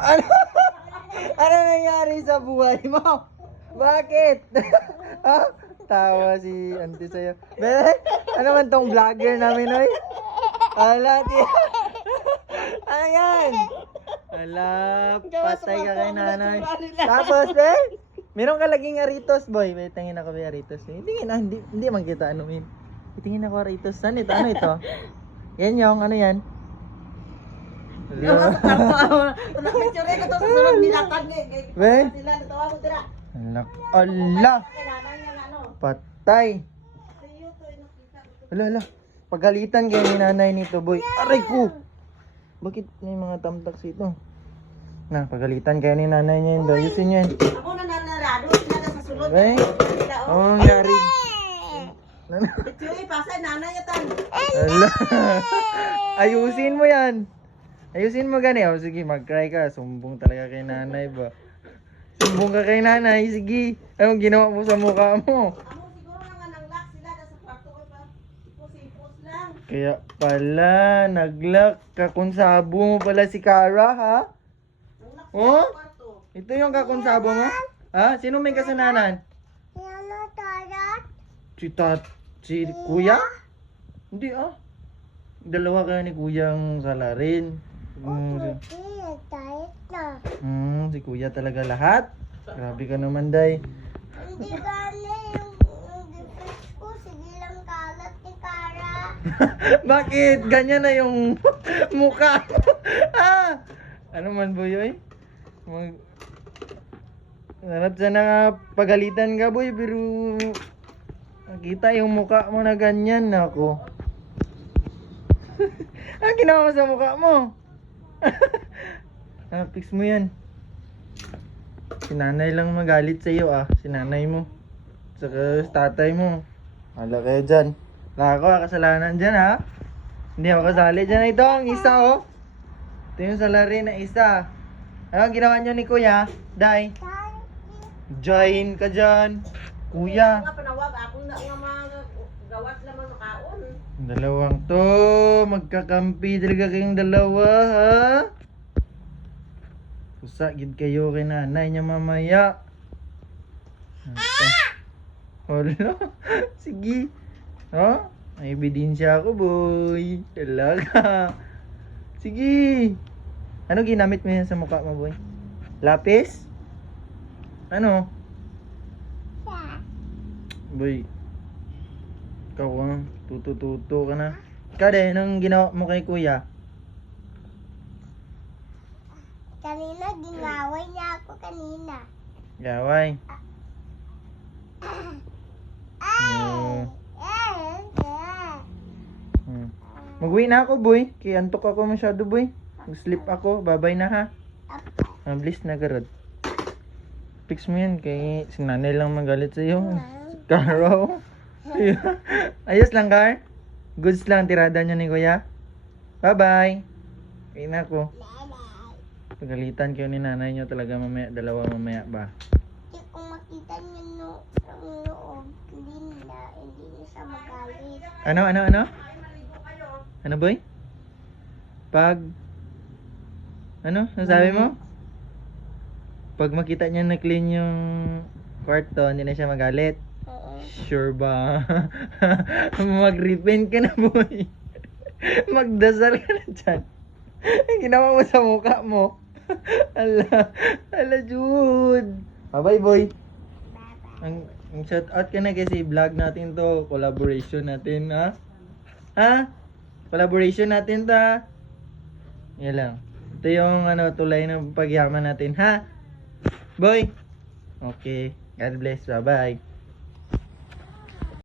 Ano? Ano nangyari sa buhay mo? Bakit? Ha? Tawa si auntie sa'yo. Be, ano man tong vlogger namin, oy? Ala, ano yan? Ala, patay ka kay nanay. Tapos, be, meron ka laging aritos, boy. Be, tingin ako be aritos. Hindi man kita anuin. Tingin ako aritos. Saan ito? Ano ito? Yan yung, ano yan? Ala. Be? Ala. Patay. Ala. Pagalitan kayo ni nanay nito, boy. Aray ko! Bakit may mga tamtaks ito? Na, pagalitan kayo ni nanay niya yun. Ayusin niyo yun. Ako na nanarado, sila sa sulod. Be? Oo, nangyari. Chuy, pasay, nanay yatan. Ala. Ayusin mo yan. Ayusin mo gani. O sige, mag-cry ka. Sumbong talaga kay nanay ba? Sumbong ka kay nanay. Sige. Anong ginawa mo sa mukha mo? Amo siguro nga nang-lock sila sa kwarto ko pa. Ipos lang. Kaya pala, nag-lock. Kakonsabo mo pala si Cara, ha? Nang-lock Oh? sa kwarto. Ito yung kakonsabo mo? Ha? Sino may kasalanan? Si Kuya? Hindi ah. Dalawa kayo ni Kuya ang salarin. Si Kuya talaga lahat. Grabe ka naman, Day. Hindi gani yung defense ko, sige lang kalat ni Cara. Bakit? Ganyan na yung mukha mo. Ah! Ano man, Boy? Harap sana nga pagalitan ka, boy, pero nakita yung mukha mo na ganyan na ako. Ang ginawa mo sa mukha mo? Fix mo yan. Si nanay lang magalit sa iyo ah. Si nanay mo. Saka tatay mo. Hala kayo dyan. Wala ako kasalanan dyan ha. Hindi ako kasali dyan. Ito ang isa oh. Ito yung salary na isa. Ano ang ginawa nyo ni Kuya? Day? Join ka dyan. Kuya. Nga panawag, ako na nga mga gawas lamang makaon. Dalawang to. Magkakampi talaga kayong dalawa ha. Kusa gid kayo kay nanay niya mamaya. Hala. Sige. Oh, may ebidensya ako, boy. Talaga. Sige. Ano ginamit mo yan sa mukha mo, boy? Lapis? Ano? Boy. Ikaw ah. Tuto-tuto ka na. Kade, anong ginawa mo kay Kuya? Kanina, gingaway niya ako kanina. Gaway. Mag-uwi na ako, boy. Kaya antok ako masyado, boy. Mag-sleep ako. Bye-bye na, ha? Mabilis na garod. Fix mo yan. Kay si nanay lang magalit sa'yo. Karo. Ayos lang, Kar. Goods lang tirada niyo ni Kuya. Bye-bye. Kaya na ako. Pagalitan kayo ni nanay niyo talaga mamaya. Dalawa mamaya ba? Kasi kung makita niyo ang loob, hindi niya siya magalit. Ano? Ano, boy? Pag... Ano? Nasabi mo? Pag makita niya na clean yung kwarto, hindi na siya magalit. Sure ba? Mag-repent ka na, boy. Magdasal ka na dyan. Ginawa mo sa mukha mo. Ala, Jude. Bye-bye, boy. Ang shout out ka na kasi vlog natin to. Collaboration natin, ha? Ha? Collaboration natin to, ha? Yan lang. Ito yung tulay ng pagyaman natin, ha? Boy? Okay. God bless. Bye-bye.